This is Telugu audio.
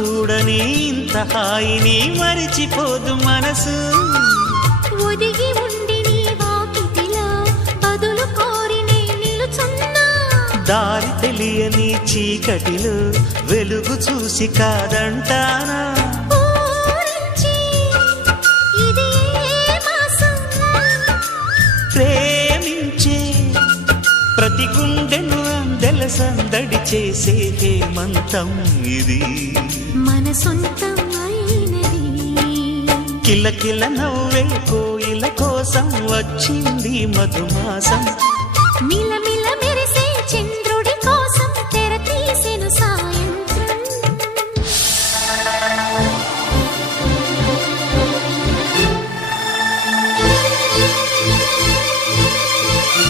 చూడని ఇంత హాయిని మరిచిపోదు మనసు. ఒదిగి ఉండి నీ వాకిటిలో బదులు కోరి నే నిలుచున్నా. దారి తెలియని చీకటిలో వెలుగు చూసి కాదంటానా. ప్రేమించే ప్రతి గుండెను అందెల సందడి చేసే హేమంతం ఇది. మన సొంతం అయినది. కిలకిల నవ్వే కోయిల కోసం వచ్చింది మధుమాసం.